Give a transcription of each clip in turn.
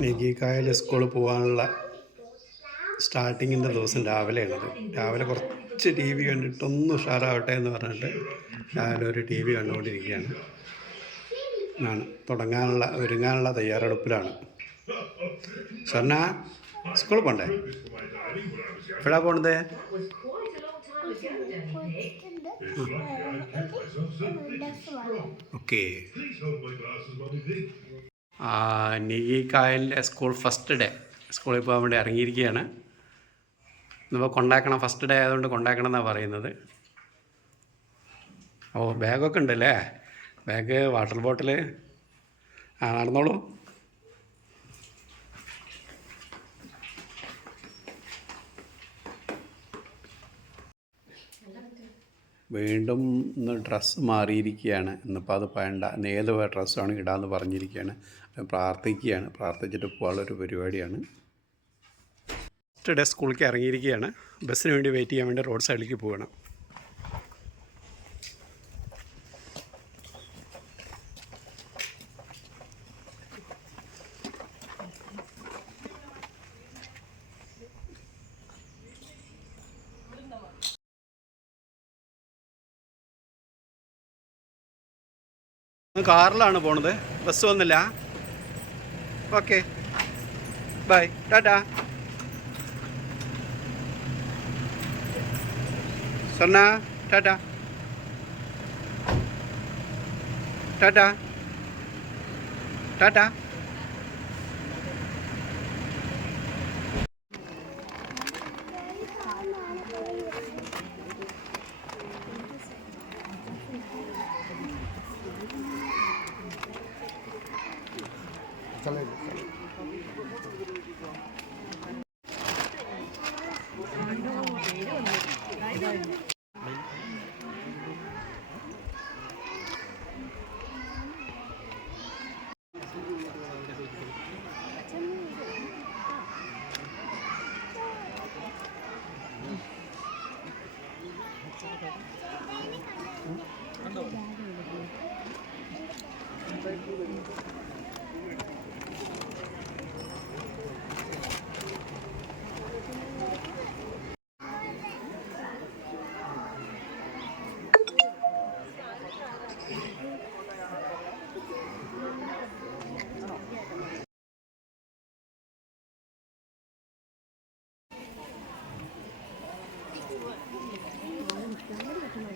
നെഗിക്കായൽ സ്കൂളിൽ പോകാനുള്ള സ്റ്റാർട്ടിങ്ങിന്റെ ദിവസം രാവിലെയാണത്. രാവിലെ കുറച്ച് ടി വി കണ്ടിട്ടൊന്ന് ഉഷാറാവട്ടെ എന്ന് പറഞ്ഞിട്ട് രാവിലെ ഒരു ടി വി കണ്ടുകൊണ്ടിരിക്കുകയാണ്. ആണ്. തുടങ്ങാനുള്ള ഒരുങ്ങാനുള്ള തയ്യാറെടുപ്പിലാണ്. സ്വർണ സ്കൂളിൽ പോണ്ടേ? എപ്പോഴാ പോണത്? ഓക്കെ. നെയ്ക്കായലിന്റെ സ്കൂൾ ഫസ്റ്റ് ഡേ സ്കൂളിൽ പോകാൻ വേണ്ടി ഇറങ്ങിയിരിക്കുകയാണ്. ഇന്നിപ്പോൾ കൊണ്ടാക്കണം ഫസ്റ്റ് ഡേ ആയതുകൊണ്ട് കൊണ്ടാക്കണം എന്നാണ് പറയുന്നത്. ഓ ബാഗൊക്കെ ഉണ്ടല്ലേ? ബാഗ് വാട്ടർ ബോട്ടിൽ ആ നടന്നോളൂ. വീണ്ടും ഡ്രസ്സ് മാറിയിരിക്കുകയാണ്. ഇന്നിപ്പോൾ അത് വേണ്ട. ഏത് ഡ്രസ്സാണ് ഇടാമെന്ന് പറഞ്ഞിരിക്കുകയാണ്. പ്രാർത്ഥിക്കുകയാണ്. പ്രാർത്ഥിച്ചിട്ട് പോകാനുള്ളൊരു പരിപാടിയാണ്. ഫസ്റ്റ് ഡേ സ്കൂളിലേക്ക് ഇറങ്ങിയിരിക്കുകയാണ്. ബസ്സിന് വേണ്ടി വെയിറ്റ് ചെയ്യാൻ വേണ്ടി റോഡ് സൈഡിലേക്ക് കാറിലാണ് പോണത്. ബസ് വന്നില്ല. Okay bye tata Swarna. Tata tata tata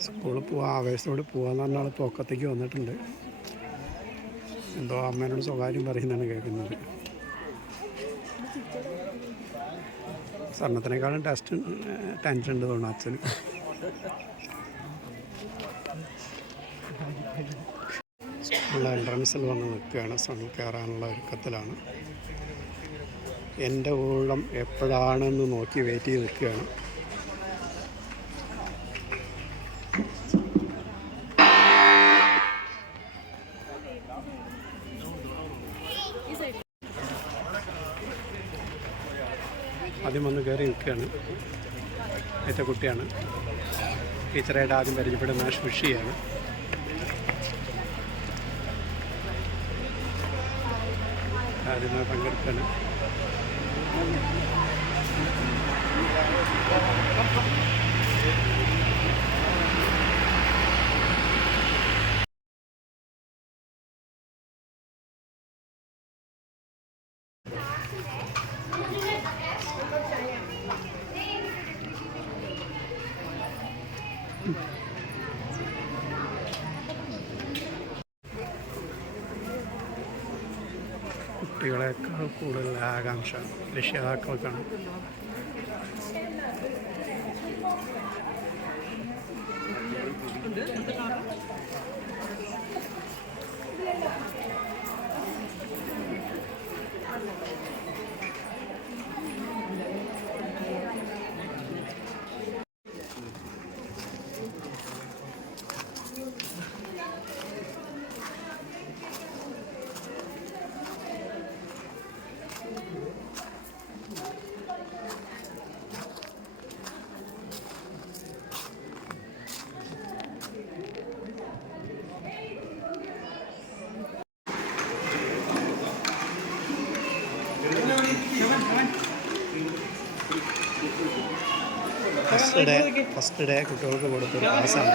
സ്കൂളിൽ പോവാ ആവേശത്തോടെ പോവാന്ന് പറഞ്ഞ ആൾ പൊക്കത്തേക്ക് വന്നിട്ടുണ്ട്. എന്തോ അമ്മേനോട് സ്വകാര്യം പറയുന്നതാണ് കേൾക്കുന്നത്. സ്വർണത്തിനേക്കാളും ടെസ്റ്റ് ടെൻഷൻ ഉണ്ട് തോന്നുന്നു അച്ഛന്. സ്കൂളിലെ എൻട്രൻസിൽ വന്ന് നിൽക്കുകയാണ് സ്വർണം കയറാനുള്ള ഒരുക്കത്തിലാണ്. എന്റെ ഊഴം എപ്പോഴാണെന്ന് നോക്കി വെയിറ്റ് ചെയ്ത് നിൽക്കുകയാണ്. ആദ്യം വന്ന് കയറി നിൽക്കുകയാണ്. ഏറ്റ കുട്ടിയാണ്. ടീച്ചറായിട്ട് ആദ്യം പരിചയപ്പെടുന്ന ഷുഷിയാണ് ആദ്യമായി പങ്കെടുക്കാണ്. കുട്ടികളെക്കാൾ കൂടുതൽ ആകാംക്ഷ രക്ഷിതാക്കൾക്കാണ് ഫസ്റ്റ് ഡേ ഫസ്റ്റ് ഡേ കുട്ടികൾക്ക് കൊടുത്തൊരു ക്ലാസ്സാണ്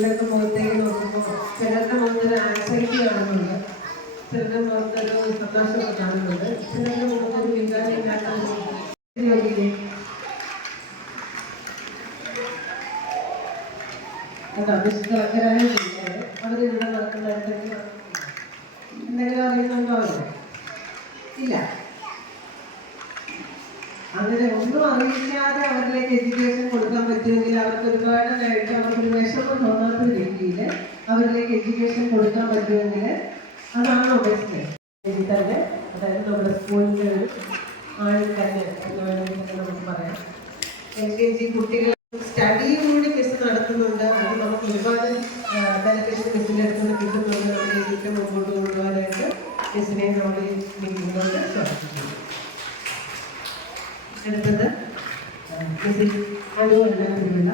നിങ്ങളുടെയൊക്കെ മുഖത്തേക്ക് നോക്കുമ്പോൾ ചിലരുടെ മുഖത്തൊരു ആശങ്ക കാണുന്നുണ്ട്. ചിലരുടെ മുഖത്തൊരു സന്തോഷമൊക്കെ കാണുന്നുണ്ട്. ചിലരുടെ മുഖത്തൊരു വികാരം കാണുന്നുണ്ട് അത് ഒന്നും അറിയിക്കാതെ അവരിലേക്ക് എഡ്യൂക്കേഷൻ കൊടുക്കാൻ പറ്റുമെങ്കിൽ അവർക്ക് ഒരുപാട് നേരിട്ട് വിഷമം തോന്നാത്ത രീതിയിൽ അവരിലേക്ക് എഡ്യൂക്കേഷൻ കൊടുക്കാൻ പറ്റുമെങ്കിൽ അതാണ് ബെസ്റ്റ് തന്നെ. അതായത് നമ്മുടെ സ്കൂളിന്റെ ഒരു ആൾക്കാര് എന്ന് വേണമെങ്കിൽ നമുക്ക് പറയാം. എൽ കെ ജി കുട്ടികൾ സ്റ്റഡിയും കൂടി മിസ് നടത്തുന്നുണ്ട്. അത് നമുക്ക് ഒരുപാട് ബെനിഫിറ്റ് മിസ്സിന്റെ അടുത്ത് നിന്ന് കിട്ടുന്നുണ്ട്. നമ്മുടെ ജീവിതം മുമ്പോട്ട് കൊണ്ടുപോകാനായിട്ട് മിസ്സിനെ നമ്മൾ നിൽക്കുന്നുണ്ട് സ്വാഗതിക്കുന്നു അടുത്തത് അനുവല്ല തിരുവില്ല